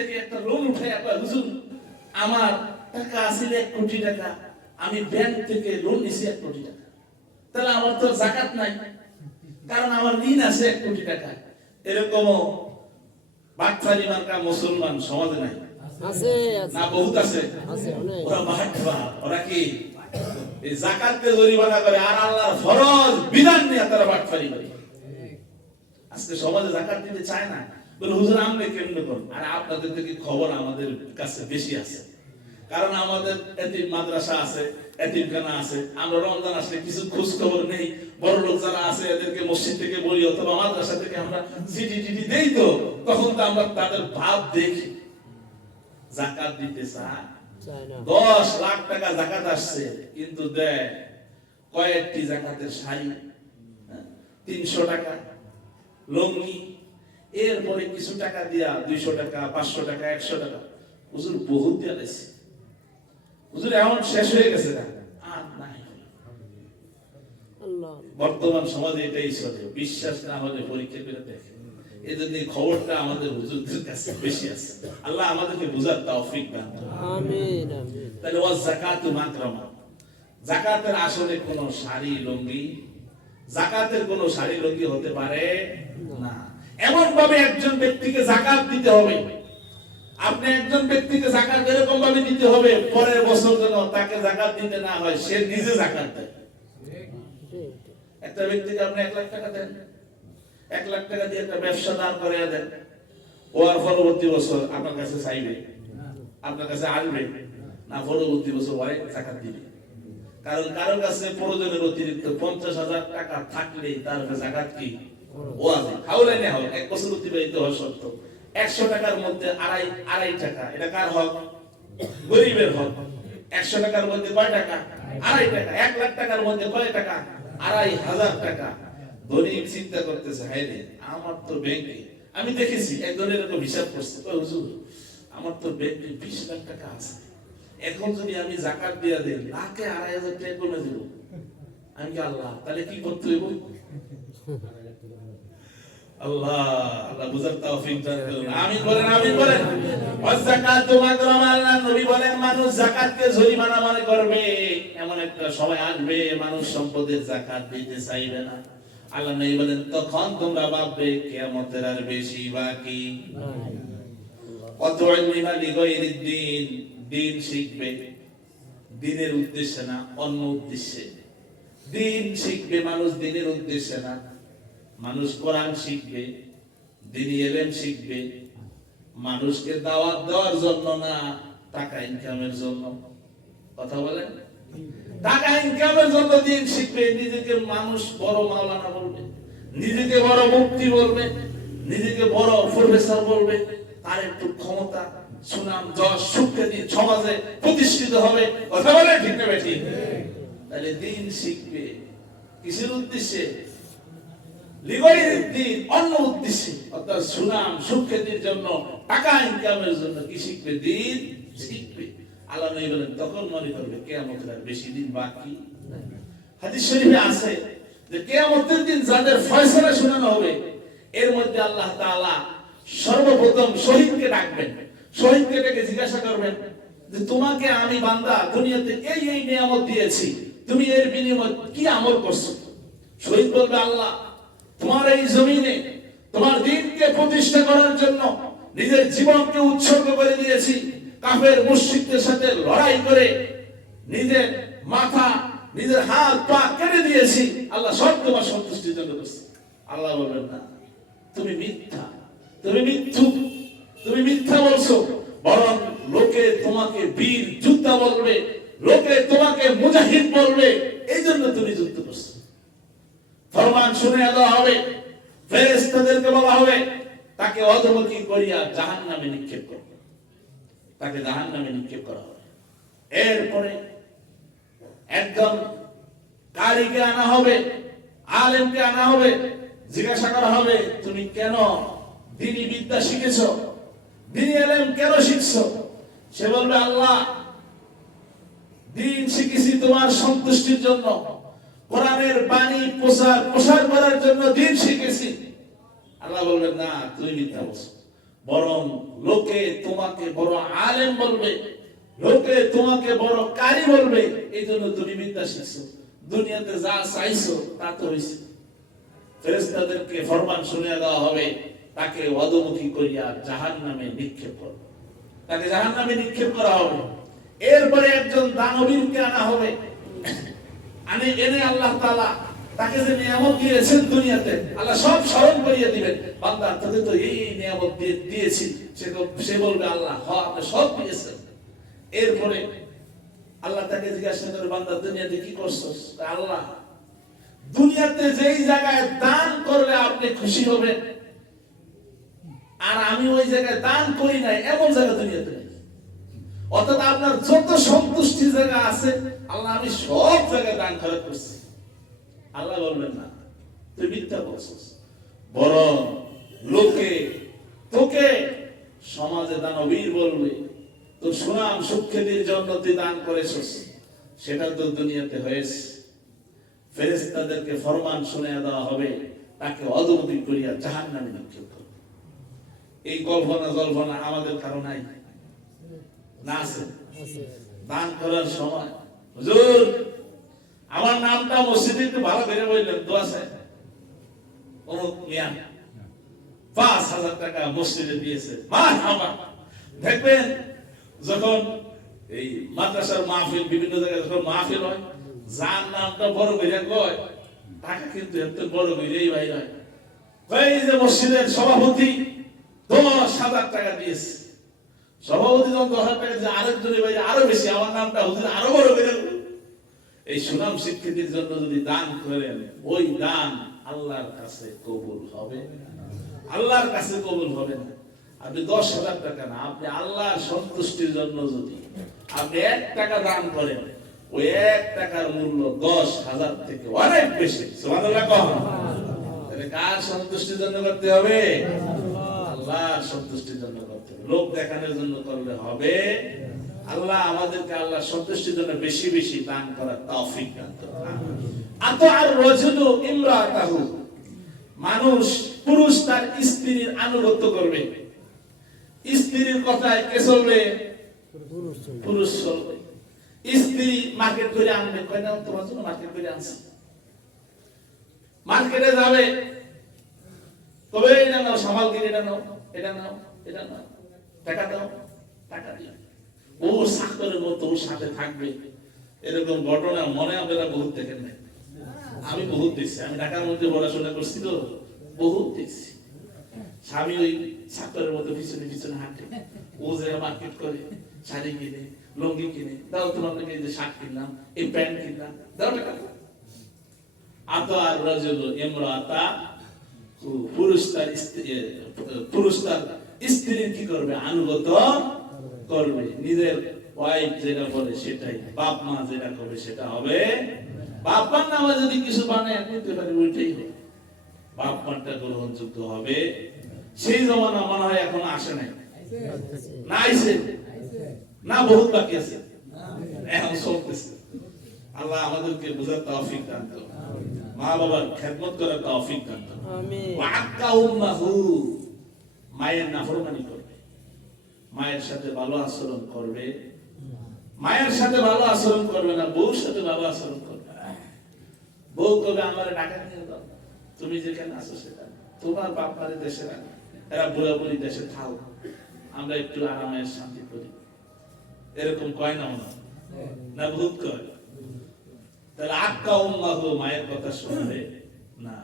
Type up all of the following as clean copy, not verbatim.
থেকে একটা লোন উঠে একবার, হুজুর আমার টাকা আসলে 1 কোটি টাকা, আমি ব্যাংক থেকে লোন নিছি 1 কোটি টাকা, তাহলে আমার তো যাকাত নাই, কারণ আমার ঋণ আছে 1 কোটি টাকা। এরকম বাটফারি মার্কা মুসলমান সমাজে নাই? আছে না বহুত আছে। অনেক। ওরা বাটফা, ওরা কি এই যাকাতকে জরিমানা করে আর আল্লাহর ফরজ বিধান নিয়ে তারা বাটফারি করে। আজকে সমাজে যাকাত দিতে চায় না, বলে হুজুর আমনে কেমনে করুন। আর আপনাদের থেকে খবর আমাদের কাছে বেশি আছে, কারণ আমাদের এতিম মাদ্রাসা আছে, এতিমখানা আছে। আমরা রমজান আসলে কিছু খোঁজ খবর নেই, বড় লোক যারা আছে এদেরকে মসজিদ থেকে বলি অথবা মাদ্রাসা থেকে আমরা চিঠি টিটি দেই, তো তখন তো আমরা তাদের ভাব দেখি। যাকাত দিতে চায় 10 লাখ টাকা যাকাত আসছে, কিন্তু দেয় কয়েকটি যাকাতের শাড়ি, 300 টাকা লঙ্গি, এরপরে কিছু টাকা দিয়া 200 টাকা 500 টাকা 100 টাকা। হুজুর বহুত দিয়া দিয়েছে, হুজুর এখন শেষ হয়ে গেছে না, আর নাই। বর্তমান সমাজে এটাই চলে, বিশ্বাস না হলে পরীক্ষা করে দেখে। এজন্য খবরটা আমাদের হুজুরদের কাছে বেশি আছে। আল্লাহ আমাদেরকে বুঝার তৌফিক দান করুন। আমিন আমিন। তাহলে ওয়াজ যাকাতু মাকরামা, যাকাতের আসলে কোনো শাড়ি লুঙ্গি, যাকাতের কোনো শাড়ি লুঙ্গি হতে পারে না। এমন ভাবে একজন ব্যক্তিকে যাকাত দিতে হবে, আপনি একজন ব্যক্তিকে যাকাত এরকম ভাবে দিতে হবে, পরের বছর যেন তাকে যাকাত দিতে না হয়, সে নিজে যাকাত দেয়। একটা ব্যক্তিকে আপনি 1 লাখ টাকা দেন, 1 লাখ টাকা দিয়ে একটা ব্যবসা দাঁড় করিয়ে দেন, ও আর পরবর্তী বছর আপনার কাছে চাইবে, আপনার কাছে আসবে না, পরবর্তী বছর ওই যাকাত দিবে। কারণ কারো কাছে প্রয়োজনের অতিরিক্ত 50,000 টাকা থাকলেই তার যাকাত কি ওয়াজিব, হাওলা না হয় 1 বছর অতিবাহিত হওয়ার শর্ত। 100 টাকার মধ্যে আড়াই টাকা, এটা কার হক? গরিবের হক। 100 টাকার মধ্যে কয় টাকা? আড়াই টাকা। 1 লাখ টাকার মধ্যে কয় টাকা? 2,500 টাকা। গরিব চিন্তা করতেছে, হায় রে আমার তো ব্যাংকে, আমি দেখেছি একজনের এরকম হিসাব করছে, হুজুর আমার তো ব্যাংকে 20 লাখ টাকা আছে, এখন যদি আমি যাকাত দিয়ে দেই লাখে 2,500 টাকা কমে দেব, আমি কি আল্লাহ তাহলে কি করতে হইব? আল্লাহ আল্লাহ বুঝার তৌফিক দান করুন। আমিন বলেন, আমিন বলেন। ওয়াযাকাতু মাকরামা, আল্লাহ নবী বলেন মানুষ যাকাতকে জরিমানা মনে করবে, এমন একটা সময় আসবে মানুষ সম্পদের যাকাত দিতে চাইবে না। আল্লাহ নবী বলেন তখন তোমরা ভাববে কিয়ামতের আর বেশি বাকি। ওয়াতু'আল্লিমা লিগাইরিদ দ্বীন, দ্বীন শিখবে দ্বীনের উদ্দেশ্যে না, অন্য উদ্দেশ্যে। দ্বীন শিখবে মানুষ দ্বীনের উদ্দেশ্যে না, মানুষ কোরআন শিখবে, দ্বীনি ইলম শিখবে মানুষকে দাওয়াত দেওয়ার জন্য না, টাকা ইনকামের জন্য। কথা বলেন, টাকা ইনকামের জন্য দ্বীন শিখবে, নিজেকে মানুষ বড় মাওলানা বলবে, নিজেকে বড় মুফতি বলবে, নিজেকে বড় প্রফেসর বলবে, তার একটু ক্ষমতা সুনাম যশ সুখ্যাতি সমাজে প্রতিষ্ঠিত হবে। কথা বলেন ঠিক না বেঠিক? তাহলে দ্বীন শিখবে কিসের উদ্দেশ্যে? লিগাইরিদ দ্বীন, অন্য উদ্দেশ্যে, অর্থাৎ সুনাম সুখ্যাতির জন্য, টাকা ইনকামের জন্য কি শিখবে? দ্বীন শিখবে। আল্লাহ নবী বলেন তখন মনে করবে কিয়ামতের আর বেশি দিন বাকি। হাদিস শরীফে আছে যে কিয়ামতের দিন যাদের ফয়সালা শোনানো হবে, এর মধ্যে আল্লাহ তাআলা সর্বপ্রথম শহীদকে ডাকবেন। শহীদকে ডেকে জিজ্ঞাসা করবেন যে তোমাকে আমি বান্দা দুনিয়াতে এই এই নিয়ামত দিয়েছি, তুমি এর বিনিময়ে কি আমল করছো? শহীদ বলবে আল্লাহ তোমার এই জমিনে তোমার দ্বীনকে প্রতিষ্ঠা করার জন্য নিজের জীবনকে উৎসর্গ করে দিয়েছি, কাফের মুশরিকদের সাথে লড়াই করে নিজের মাথা নিজের হাত পা কেটে দিয়েছি, আল্লাহ সব তোমার সন্তুষ্টির জন্য করছি। আল্লাহ বলবেন না, তুমি মিথ্যা, তুমি মিথ্যুক, তুমি মিথ্যা বলছো, বরং লোকে তোমাকে বীর যোদ্ধা বলবে, লোকে তোমাকে মুজাহিদ বলবে, এই জন্য তুমি যুদ্ধ করছো। ফরমান শুনে দেওয়া হবে, ফেরেশতাদেরকে বলা হবে তাকে অধমুখী করিয়া জাহান্নামে নিক্ষেপ করবে, তাকে জাহান্নামে নিক্ষেপ করা হবে। এরপরে একদম কারিকে আনা হবে, আলেমকে আনা হবে, জিজ্ঞাসা করা হবে তুমি কেন দ্বীনি বিদ্যা শিখেছো, দ্বীনি ইলম কেন শিখছো? সে বলবে আল্লাহ দ্বীন শিখেছি তোমার সন্তুষ্টির জন্য, কোরআনের বাণী প্রসার করার জন্য দ্বীন শিখেছি। আল্লাহ বলবেন না তুমি মিথ্যা বলছো, বরং লোকে তোমাকে বড় আলেম বলবে, লোকে তোমাকে বড় কারি বলবে, এই জন্য তুমি বিদ্যা শিখছো, দুনিয়াতে যা চাইছো তা তো হয়েছে। ফেরেশতাদেরকে ফরমান শুনিয়ে দেওয়া হবে, তাকে অধোমুখী করিয়া জাহান্নামে নিক্ষেপ করো, তাকে জাহান্নামে নিক্ষেপ করা হবে। এরপরে একজন দানবীরকে আনা হবে, এনে আল্লাহ তাআলা তাকে যে নিয়ামত দিয়েছেন দুনিয়াতে, আল্লাহ সব স্মরণ করিয়ে দিবেন। বান্দা তোকে তো এই নিয়ামত দিয়েছি, সে বলবে আল্লাহ হ্যাঁ আপনি সব দিয়েছেন। এরপরে আল্লাহ তাকে জিজ্ঞাসা করে, বান্দা দুনিয়াতে কি করছস? আল্লাহ দুনিয়াতে যেই জায়গায় দান করলে আপনি খুশি হবেন, আর আমি ওই জায়গায় দান করি নাই, এমন জায়গা দুনিয়াতে নেই। অর্থাৎ আপনার যত সন্তুষ্টির জায়গা আছে, আল্লাহ আমি সব জায়গায় দান খরচ করছি। আল্লাহ বলবেন না, তুই মিথ্যা বলছিস, বরং লোকে তোকে সমাজে দানবীর বলবে, তোর সুনাম সুখ্যাতির জন্য তুই দান করেছিস, সেটা তো দুনিয়াতে হয়েছে। ফেরেশতাদেরকে ফরমান শুনিয়ে দেওয়া হবে, তাকে অধোমুখী করিয়া জাহান্নামে নিক্ষেপ করবে। এই কল্পনা জল্পনা আমাদের কারো নাই না? আছে? দান করার সময় হুজুর আমার নামটা মসজিদে একটু ভালো করে বললেন, দোয়া চাই, অমুক মিয়া ৫,০০০ টাকা মসজিদে দিয়েছে, মারহাবা। দেখবেন যখন এই মাদ্রাসার মাহফিল, বিভিন্ন জায়গায় যখন মাহফিল হয়, যার নামটা বড় করে কয়, টাকা কিন্তু এত বড় করেই বাইর হয়। এই যে মসজিদের সভাপতি ১০,০০০ টাকা দিয়েছে, সভাপতি যখন ১০,০০০ টাকা দিয়েছে, আরেকজনের বাইরে আরো বেশি, আমার নামটা হুজুর আরো বড় করে। এই সুনাম স্বীকৃতির জন্য যদি দান করেন, ওই দান আল্লাহর কাছে কবুল হবে, আল্লাহর কাছে কবুল হবে না। আপনি ১০,০০০ টাকা না, আপনি আল্লাহর সন্তুষ্টির জন্য যদি আপনি ১ টাকা দান করেন, ওই ১ টাকার মূল্য ১০,০০০ থেকে অনেক বেশি। সুবহানাল্লাহ কহ। তাহলে কার সন্তুষ্টির জন্য করতে হবে? আল্লাহর সন্তুষ্টির জন্য করতে হবে। লোক দেখানোর জন্য করলে হবে? আল্লাহ আমাদেরকে আল্লাহর সন্তুষ্টির জন্য বেশি বেশি দান করার তৌফিক দান করুন। আতাআর রাজুলু ইমরাতাহু, মানুষ পুরুষ তার স্ত্রীর আনুগত্য করবে। স্ত্রীর কথায় কে চলবে? পুরুষ চলবে। স্ত্রী মার্কেট করে আনবে, কয় না তোমার জন্য মার্কেট করে আনছে, মার্কেটে যাবে, তবে এটা নাও, সামালগিরি এটা নাও, এটা নাও, এটা নাও, টাকা দাও, টাকা দিও। ও চাকরের মতো ওর সাথে থাকবে। এরকম ঘটনা মনে আপনারা বহুত দেখেন নাই? আমি বহুত দেখছি। আমি ঢাকার মধ্যে পড়াশোনা করছি তো, বহুত দেখছি। স্বামী ওই চাকরের মতো পিছনে পিছনে হাঁটে, ও যে মার্কেট করে, শাড়ি কিনে, লুঙ্গি কিনে, দাও তোমার এই যে শার্ট কিনলাম, এই প্যান্ট কিনলাম, দাও টাকা। আতাআর রাজুলু ইমরাতাহু, পুরুষ তার স্ত্রীর কি করবে? আনুগত্য করবে। নিজের ওয়াইফ যেটা বলে সেটাই, বাপ মা যেটা করবে সেটা হবে। বাপ মার নামে যদি কিছু বানায় নিতে পারে, ওইটাই হবে, বাপ মারটা গ্রহণযোগ্য হবে। সেই জমানা মনে হয় এখন আসে নাই, না আইছে না, বহুত বাকি আছে, এখন চলতেছে। আল্লাহ আমাদেরকে বুঝার তৌফিক দান করুন, মা বাবার খেদমত করার তৌফিক দান করুন। আমিন। ওয়া আক্কা উম্মাহু, মায়ের নাফরমানি করবে, মায়ের সাথে ভালো আচরণ করবে, মায়ের সাথে ভালো আচরণ করবে না, বউর সাথে ভালো আচরণ করবে। বউ কবে আমারে ঢাকা নিয়ে দাও, তুমি যেখানে আছো সেটা, তোমার বাপ মারে দেশে রাখো, এরা বুড়া বুড়ি দেশে থাও, আমরা একটু আরামের শান্তি করি, এরকম কয় না ওনা, না বহুত কয়। তাহলে আক্কা উম্মাহু, মায়ের কথা শুনবে না,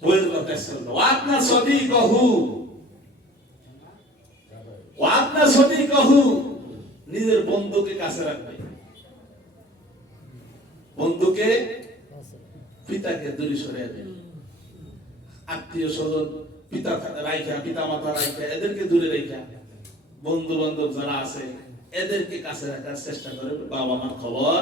বউয়ের কথা শুনবে। ওয়াতনা সদিকাহু, ওয়াতনা সদিকাহু, নিজের বন্ধুকে কাছে রাখবে, বন্ধুকে, পিতাকে দূরে সরিয়ে দেবে, আত্মীয় স্বজন, পিতা রাইখা, পিতা মাতা রাইখা, এদেরকে দূরে রাইখা, বন্ধু বান্ধব যারা আছে এদেরকে কাছে রাখার চেষ্টা করে, বাবা মার খবর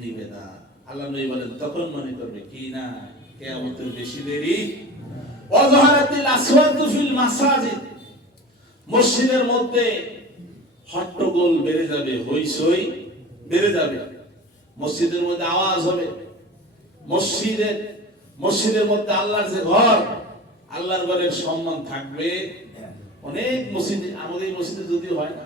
নিবে না। আল্লাহ নবী বলেন, তখন মনে করবে কি না কিয়ামতের বেশি দেরি। ওয়াজাহারাতিল আসওয়াতু ফিল মাসাজিদ, মসজিদের মধ্যে হট্টগোল বেড়ে যাবে, হইচই বেড়ে যাবে, মসজিদের মধ্যে আওয়াজ হবে। মসজিদের মধ্যে আল্লাহর যে ঘর, আল্লাহর ঘরের সম্মান থাকবে, অনেক মসজিদে, আমাদের এই মসজিদে যদিও হয় না,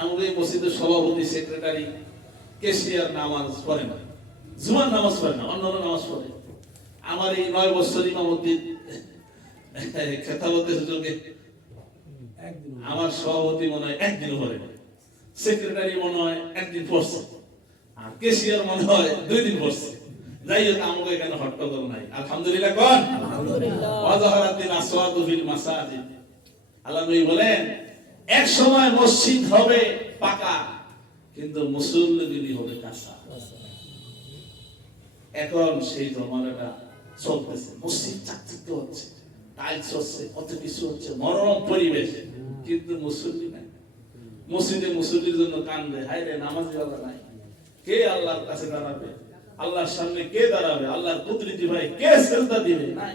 আমাদের এই মসজিদের সভাপতি, সেক্রেটারি, কেশিয়ার নামাজ পড়ে না, জুমার নামাজ পড়ে না, অন্যান্য নামাজ পড়ে। আমার এই 9 বছর ইমামতির খেতাবতের সুযোগে আমার সভাপতি মনে হয় একদিন পড়ে না, সেক্রেটারি মনে হয় একদিন পড়ছে, আর কেশিয়ার মনে হয় 2 দিন পড়ছে। যাই হোক, আমাকে এখানে হট্টগোল নাই, আলহামদুলিল্লাহ। কোন আলহামদুলিল্লাহ। ওয়াজাহারাতিন আসওয়াতু ফিল মাসাজিদ, আল্লাহ নবী বলেন এক সময় মসজিদ হবে পাকা, কিন্তু মুসল্লিগিরি হবে কাঁচা। এখন সেই জমানাটা চলতেছে, মসজিদ চাকচিক্য হচ্ছে, টাইলস হচ্ছে, কত কিছু হচ্ছে, মনোরম পরিবেশ, কিন্তু মুসল্লি নাই। মসজিদে মুসল্লির জন্য কান্দে, হায় রে নামাজি আল্লাহ নাই, কে আল্লাহর কাছে দাঁড়াবে, আল্লাহর সামনে কে দাঁড়াবে, আল্লাহর কুদরতি ভাই কে সেজদা দিবে, নাই।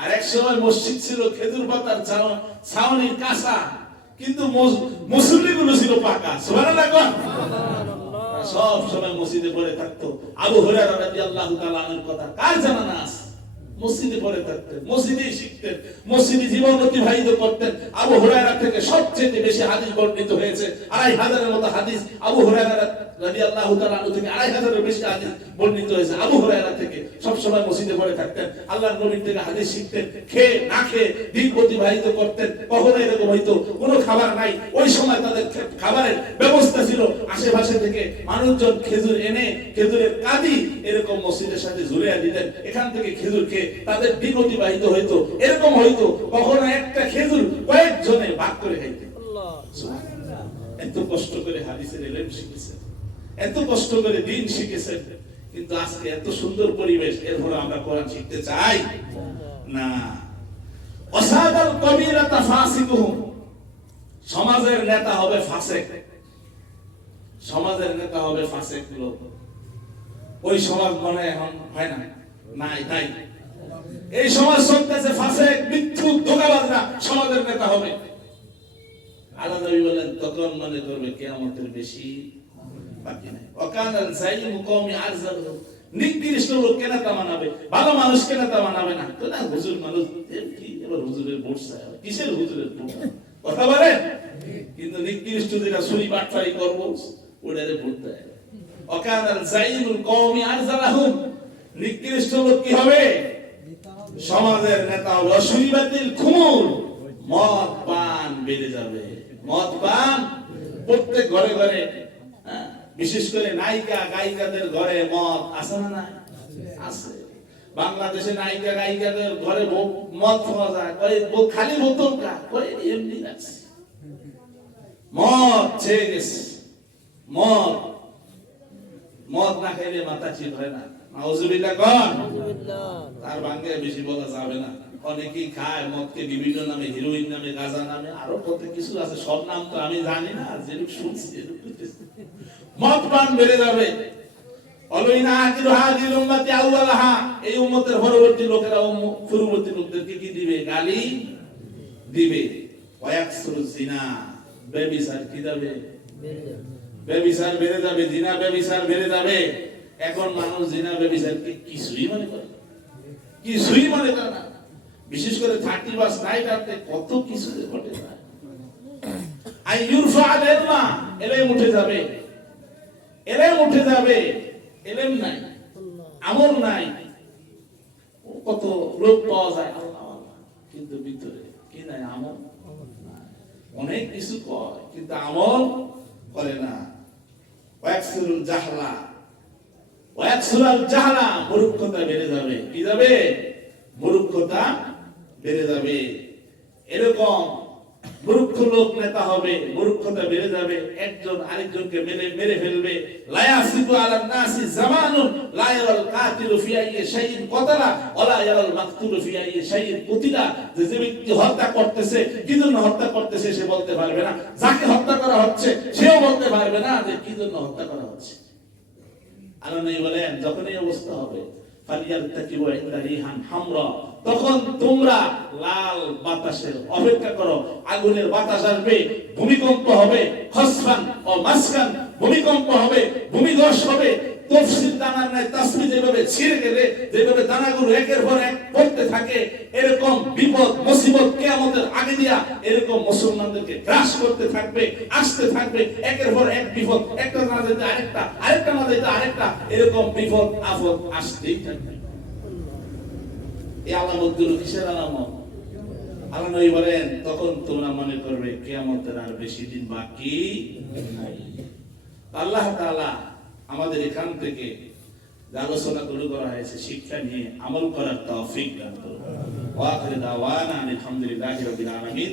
আর এক সময় মসজিদ ছিল খেজুর পাতার ছাউনির কাঁচা, কিন্তু মুসল্লিগুলো ছিল পাকা। সুবহানাল্লাহ। কোন সব সময় মসজিদে পড়ে থাকতো। আবু হুরায়রা রাদিয়াল্লাহু তাআলা আনহুর কথা কার জানা না আছে? মসজিদে পড়ে থাকতেন, মসজিদেই শিখতেন, মসজিদে জীবন অতিবাহিত করতেন। আবু হুরায়রা থেকে সবচেয়ে বেশি হাদিস বর্ণিত হয়েছে, 2500-এর মতো হাদিস আবু হুরায়রা রাদিয়াল্লাহু তাআলা আনহু থেকে, 2500-এর বেশি হাদিস বর্ণিত হয়েছে আবু হুরায়রা থেকে। সব সময় মসজিদে পড়ে থাকতেন, আল্লাহর নবীর থেকে হাদিস শিখতেন, খেয়ে না খেয়ে দিন অতিবাহিত করতেন। কখনো এরকম হয়তো কোনো খাবার নাই, ওই সময় তাদের খাবারের ব্যবস্থা ছিল, আশেপাশে থেকে মানুষজন খেজুর এনে খেজুরের কাঁদি এরকম মসজিদের সাথে ঝুলিয়ে দিতেন, এখান থেকে খেজুর খেয়ে তাদের দিন অতিবাহিত হইতো। এরকম হইতো কখনো একটা খেজুর কয়েকজনে ভাগ করে খাইতেন। এত কষ্ট করে হাদিসের ইলম শিখেছেন, এত কষ্ট করে দিন শিখেছেন, কিন্তু আজকে এত সুন্দর পরিবেশ, এরপর আমরা কোরআন শিখতে চাই না। ওয়াসাদাল কবিরাতা ফাসিকুহুম, সমাজের নেতা হবে ফাসিক, সমাজের নেতা হবে ফাসিক লোক। ওই সমাজ মনে এখন হয় না, নাই নাই। এই সমাজ চলতেছে ফাসিক, মিথ্যুক, ধোঁকাবাজরা সমাজের নেতা হবে। আল্লাহ নবী বলেন তখন মনে করবে কিয়ামতের বেশি বাকি নাই। ওয়াকানাল যাইমু কওমি আরজালু, নিকৃষ্ট লোক কেন তা মানাবে, ভালো মানুষ কেন তা মানাবে না। তো না, হুজুর মানুষ কি এবার হুজুরের ভোট চায়, কিসের হুজুরের ভোট, কথা বলে। কিন্তু নিকৃষ্ট যেটা চুরি বাটপারি করব ওটারে ভোট দেয়। ওয়াকানাল যাইমুল কওমি আরজালাহুম, নিকৃষ্ট লোক কি হবে, সমাজের নেতা হবে। অসুরিবাতিল খুমুর, মদ পান বেড়ে যাবে, মদ পান প্রত্যেক ঘরে ঘরে, বিশেষ করে নায়িকা গায়িকাদের ঘরে মদ আছে না? নাই, আছে। বাংলাদেশে নায়িকা গায়িকাদের ঘরে মদ পাওয়া যায়, খালি বোতল কা এমনি আছে, মদ ছেড়ে গেছে। মদ মদ না খাইলে মাথা ঠিক হয় না। নাউজুবিল্লাহ। কোন তার ভাঙ্গে বেশি বলা যাবে না। অনেকেই খায় মদকে বিভিন্ন নামে, হিরোইন নামে, গাঁজা নামে, আরো কত কিছু আছে, সব নাম তো আমি জানি না, যেরকম শুনছি মদ পান বেড়ে যাবে। অলইনা আখিরু হাদিল উম্মতি আউয়ালাহা, এই উম্মতের পরবর্তী লোকেরা পূর্ববর্তী লোকদেরকে কি দিবে, গালি দিবে। ওয়ায়াকসুরু জিনা, ব্যভিচার কি যাবে, ব্যভিচার বেড়ে যাবে, জিনা ব্যভিচার বেড়ে যাবে। এখন মানুষ জিনা ব্যভিচারকে কিছুই মনে করে, কিছুই মনে করে না। বিশেষ করে 30 বাস নাইট আপনি কত কিছু ঘটে যায়। আই ইউরফা আলাইমা, এলেম উঠে যাবে, এলেম উঠে যাবে, এলেম নাই, আমল নাই। কত লোক পাওয়া যায় আল্লাহ, কিন্তু ভিতরে কি নাই, আমল। অনেক কিছু কয় কিন্তু আমল করে না। ওয়াকসুরুল জাহলা, ওয়াকসুরুল জাহলা, মূর্খতা বেড়ে যাবে। কি যাবে, মূর্খতা বেড়ে যাবে। এরকম মূর্খ লোক নেতা হবে, মূর্খতা বেড়ে যাবে, একজন আরেকজনকে মেরে ফেলবে। লা ইয়াসিবু আলান নাসি জামানুন লা ইয়ারাল কাতিলু ফি আইয়ি শাইইন কতালা ওয়ালা ইয়ারাল মাকতুলু ফি আইয়ি শাইইন কুতিলা। যে ব্যক্তি হত্যা করতেছে কি জন্য হত্যা করতেছে সে বলতে পারবে না, যাকে হত্যা করা হচ্ছে সেও বলতে পারবে না যে কি জন্য হত্যা করা হচ্ছে। আল্লাহ নবী বলেন যখন এই অবস্থা হবে, ফালিয়ারতাকিবু ইনদা রিহান হামরা, তখন তোমরা লাল বাতাসের অপেক্ষা করো। আগুনের বাতাস আসবে, ভূমিকম্প হবে, খসফান ও মাসকান, ভূমিকম্প হবে, ভূমিধস হবে। তফসিল দানার ন্যায় তাসবিহ যেভাবে ছিঁড়ে গেলে যেভাবে দানাগুলো একের পর এক পড়তে থাকে, এরকম বিপদ মুসিবত কিয়ামতের আগে দিয়া এরকম মুসলমানদেরকে গ্রাস করতে থাকবে, আসতে থাকবে, একের পর এক বিপদ, একটা না যেতে আরেকটা, আরেকটা না যেতে আরেকটা, এরকম বিপদ আপদ আসতেই থাকবে। এই আলামতগুলো কিসের আলামত? আল্লাহ নবী বলেন তখন তোমরা মনে করবে কিয়ামতের আর বেশি দিন বাকি নাই। আল্লাহ তাআলা আমাদের এখান থেকে যে আলোচনাগুলো করা হয়েছে শিক্ষা নিয়ে আমল করার তৌফিক দান করুন। ওয়া আখিরু দাওয়ানা আলহামদুলিল্লাহি রাব্বিল আলামিন।